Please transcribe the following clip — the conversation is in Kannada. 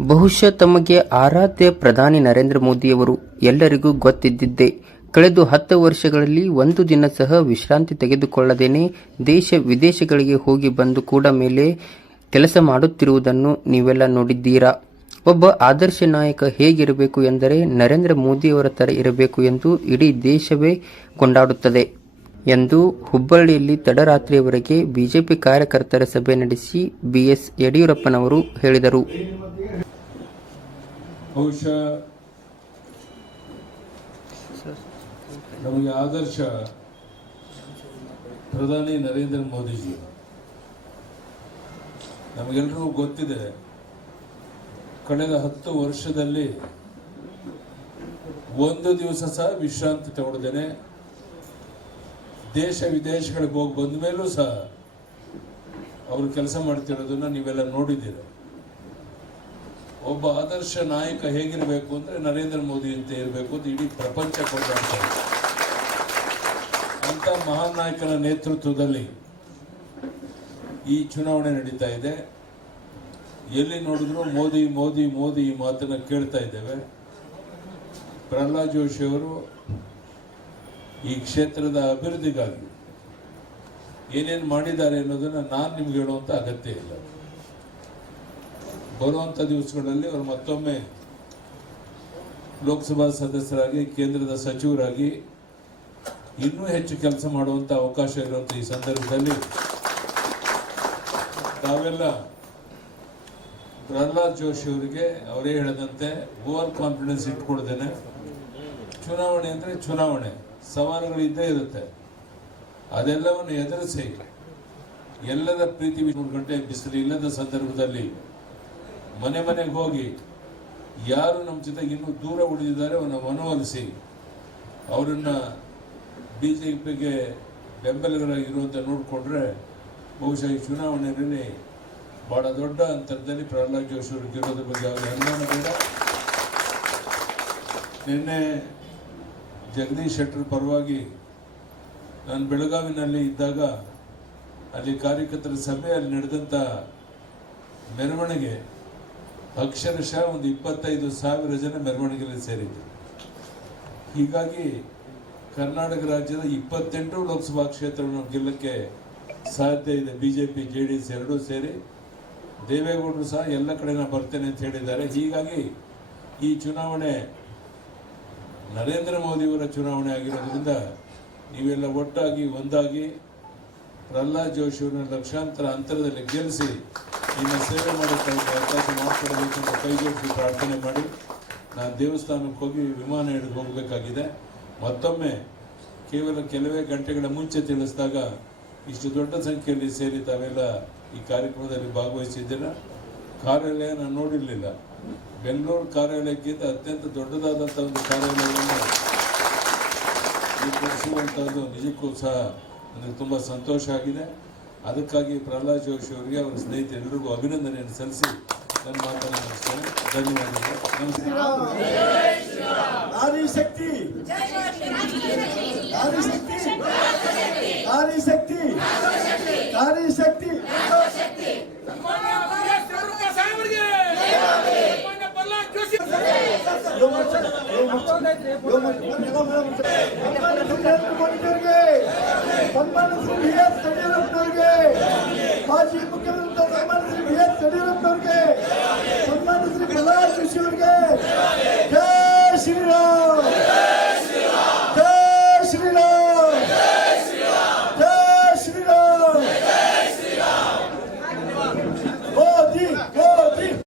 ಬಹುಶಃ ತಮಗೆ ಆರಾಧ್ಯ ಪ್ರಧಾನಿ ನರೇಂದ್ರ ಮೋದಿಯವರು ಎಲ್ಲರಿಗೂ ಗೊತ್ತಿದ್ದಿದ್ದೆ. ಕಳೆದು ಹತ್ತು ವರ್ಷಗಳಲ್ಲಿ ಒಂದು ದಿನ ಸಹ ವಿಶ್ರಾಂತಿ ತೆಗೆದುಕೊಳ್ಳದೇನೆ ದೇಶ ವಿದೇಶಗಳಿಗೆ ಹೋಗಿ ಬಂದು ಕೂಡ ಮೇಲೆ ಕೆಲಸ ಮಾಡುತ್ತಿರುವುದನ್ನು ನೀವೆಲ್ಲ ನೋಡಿದ್ದೀರಾ? ಒಬ್ಬ ಆದರ್ಶ ನಾಯಕ ಹೇಗಿರಬೇಕು ಎಂದರೆ ನರೇಂದ್ರ ಮೋದಿಯವರ ಥರ ಇರಬೇಕು ಎಂದು ಇಡೀ ದೇಶವೇ ಕೊಂಡಾಡುತ್ತದೆ. ಎಂದು ಹುಬ್ಬಳ್ಳಿಯಲ್ಲಿ ತಡರಾತ್ರಿಯವರೆಗೆ ಬಿಜೆಪಿ ಕಾರ್ಯಕರ್ತರ ಸಭೆ ನಡೆಸಿ ಬಿಎಸ್ ಯಡಿಯೂರಪ್ಪನವರು ಹೇಳಿದರು. ಬಹುಶಃ ನಮಗೆ ಆದರ್ಶ ಪ್ರಧಾನಿ ನರೇಂದ್ರ ಮೋದಿಜಿ. ನಮಗೆಲ್ಲರಿಗೂ ಗೊತ್ತಿದೆ, ಕಳೆದ ಹತ್ತು ವರ್ಷದಲ್ಲಿ ಒಂದು ದಿವಸ ಸಹ ವಿಶ್ರಾಂತಿ ತಗೊಳ್ದೇನೆ. ದೇಶ ವಿದೇಶಗಳಿಗೆ ಹೋಗಿ ಬಂದ ಮೇಲೂ ಸಹ ಅವರು ಕೆಲಸ ಮಾಡ್ತಿರೋದನ್ನ ನೀವೆಲ್ಲ ನೋಡಿದ್ದೀರ. ಒಬ್ಬ ಆದರ್ಶ ನಾಯಕ ಹೇಗಿರಬೇಕು ಅಂದ್ರೆ ನರೇಂದ್ರ ಮೋದಿ ಅಂತ ಇರಬೇಕು ಅಂತ ಇಡೀ ಪ್ರಪಂಚ ಕೊಂಡಾಡ್ತಾರೆ. ಅಂತ ಮಹಾನ್ ನಾಯಕನ ನೇತೃತ್ವದಲ್ಲಿ ಈ ಚುನಾವಣೆ ನಡೀತಾ ಇದೆ. ಎಲ್ಲಿ ನೋಡಿದ್ರು ಮೋದಿ ಮೋದಿ ಮೋದಿ ಈ ಮಾತನ್ನ ಕೇಳ್ತಾ ಇದ್ದೇವೆ. ಪ್ರಹ್ಲಾದ್ ಜೋಶಿ ಅವರು ಈ ಕ್ಷೇತ್ರದ ಅಭಿವೃದ್ಧಿಗಾಗಿ ಏನೇನು ಮಾಡಿದ್ದಾರೆ ಅನ್ನೋದನ್ನು ನಾನು ನಿಮ್ಗೆ ಹೇಳುವಂಥ ಅಗತ್ಯ ಇಲ್ಲ. ಬರುವಂಥ ದಿವಸಗಳಲ್ಲಿ ಅವರು ಮತ್ತೊಮ್ಮೆ ಲೋಕಸಭಾ ಸದಸ್ಯರಾಗಿ, ಕೇಂದ್ರದ ಸಚಿವರಾಗಿ ಇನ್ನೂ ಹೆಚ್ಚು ಕೆಲಸ ಮಾಡುವಂಥ ಅವಕಾಶ ಇರುವಂಥ ಈ ಸಂದರ್ಭದಲ್ಲಿ ತಾವೆಲ್ಲ ಪ್ರಹ್ಲಾದ್ ಜೋಶಿ ಅವರಿಗೆ ಅವರೇ ಹೇಳದಂತೆ ಓವರ್ ಕಾನ್ಫಿಡೆನ್ಸ್ ಇಟ್ಕೊಳ್ದೇನೆ ಚುನಾವಣೆ ಅಂದರೆ ಚುನಾವಣೆ. ಸವಾಲುಗಳು ಇದ್ದೇ ಇರುತ್ತೆ. ಅದೆಲ್ಲವನ್ನು ಎದುರಿಸಿ ಎಲ್ಲದ ಪ್ರೀತಿ ಮೂರು ಗಂಟೆ ಬಿಸಿಲು ಇಲ್ಲದ ಸಂದರ್ಭದಲ್ಲಿ ಮನೆ ಮನೆಗೆ ಹೋಗಿ ಯಾರು ನಮ್ಮ ಜೊತೆಗೆ ಇನ್ನೂ ದೂರ ಉಳಿದಿದ್ದಾರೆ ಅವನ್ನ ಮನವೊಲಿಸಿ ಅವರನ್ನ ಬಿಜೆಪಿಗೆ ಬೆಂಬಲಿಗರಾಗಿರುವಂತ ನೋಡಿಕೊಂಡ್ರೆ ಬಹುಶಃ ಈ ಚುನಾವಣೆಯಲ್ಲಿ ಬಹಳ ದೊಡ್ಡ ಅಂತರದಲ್ಲಿ ಪ್ರಹ್ಲಾದ್ ಜೋಶಿ ಅವರು ಗೆಲ್ಲೋದ್ರ ಬಗ್ಗೆ ಯಾವುದೇ ಅನುಮಾನ ಬೇಡ ನಿನ್ನೆ ಜಗದೀಶ್ ಶೆಟ್ಟರ್ ಪರವಾಗಿ ನಾನು ಬೆಳಗಾವಿನಲ್ಲಿ ಇದ್ದಾಗ ಅಲ್ಲಿ ಕಾರ್ಯಕರ್ತರ ಸಭೆ ಅಲ್ಲಿ ನಡೆದಂಥ ಮೆರವಣಿಗೆ ಅಕ್ಷರಶಃ ಒಂದು ಇಪ್ಪತ್ತೈದು ಸಾವಿರ ಜನ ಮೆರವಣಿಗೆಯಲ್ಲಿ ಸೇರಿದ್ದರು ಹೀಗಾಗಿ ಕರ್ನಾಟಕ ರಾಜ್ಯದ ಇಪ್ಪತ್ತೆಂಟು ಲೋಕಸಭಾ ಕ್ಷೇತ್ರವನ್ನು ಗೆಲ್ಲಕ್ಕೆ ಸಾಧ್ಯ ಇದೆ. ಬಿಜೆಪಿ ಜೆ ಡಿ ಎಸ್ ಎರಡೂ ಸೇರಿ. ದೇವೇಗೌಡರು ಸಹ ಎಲ್ಲ ಕಡೆ ನಾನು ಬರ್ತೇನೆ ಅಂತ ಹೇಳಿದ್ದಾರೆ. ಹೀಗಾಗಿ ಈ ಚುನಾವಣೆ ನರೇಂದ್ರ ಮೋದಿಯವರ ಚುನಾವಣೆ ಆಗಿರೋದ್ರಿಂದ ನೀವೆಲ್ಲ ಒಟ್ಟಾಗಿ, ಒಂದಾಗಿ ಪ್ರಹ್ಲಾದ್ ಜೋಶಿ ಅವರನ್ನ ಲಕ್ಷಾಂತರ ಅಂತರದಲ್ಲಿ ಗೆಲ್ಲಿಸಿ ನಿಮ್ಮ ಸೇವೆ ಮಾಡೋಕ್ಕೆ ಅವಕಾಶ ಮಾಡಿಕೊಡಬೇಕು ಅಂತ ಕೈ ಜೋಡಿಸಿ ಪ್ರಾರ್ಥನೆ ಮಾಡಿ ನಾನು ದೇವಸ್ಥಾನಕ್ಕೆ ಹೋಗಿ ವಿಮಾನ ಹಿಡಿದು ಹೋಗಬೇಕಾಗಿದೆ. ಮತ್ತೊಮ್ಮೆ ಕೇವಲ ಕೆಲವೇ ಗಂಟೆಗಳ ಮುಂಚೆ ತಿಳಿಸಿದಾಗ ಇಷ್ಟು ದೊಡ್ಡ ಸಂಖ್ಯೆಯಲ್ಲಿ ಸೇರಿ ತಾವೆಲ್ಲ ಈ ಕಾರ್ಯಕ್ರಮದಲ್ಲಿ ಭಾಗವಹಿಸಿದ್ದೀರ? ಕಾರ್ಯಾಲಯ ನಾನು ನೋಡಿರಲಿಲ್ಲ. ಬೆಂಗಳೂರು ಕಾರ್ಯಾಲಯಕ್ಕಿಂತ ಅತ್ಯಂತ ದೊಡ್ಡದಾದಂಥ ಒಂದು ಕಾರ್ಯಾಲಯವನ್ನು ಏರ್ಪಡಿಸುವಂಥದ್ದು ನಿಜಕ್ಕೂ ಸಹ ನನಗೆ ತುಂಬ ಸಂತೋಷ ಆಗಿದೆ. ಅದಕ್ಕಾಗಿ ಪ್ರಹ್ಲಾದ್ ಜೋಶಿ ಅವರಿಗೆ ಅವರ ಸ್ನೇಹಿತರೆಲ್ಲರಿಗೂ ಅಭಿನಂದನೆಯನ್ನು ಸಲ್ಲಿಸಿ ನನ್ನ ಮಾತನ್ನು ಮುಗಿಸ್ತೇನೆ. ಧನ್ಯವಾದಗಳು. ನಮಸ್ಕಾರ. ಸನ್ಮಾನ ಶ್ರೀ ಬಿ ಎಸ್ ಯಡಿಯೂರಪ್ಪನವ್ರಿಗೆ ಮಾಜಿ ಮುಖ್ಯಮಂತ್ರಿ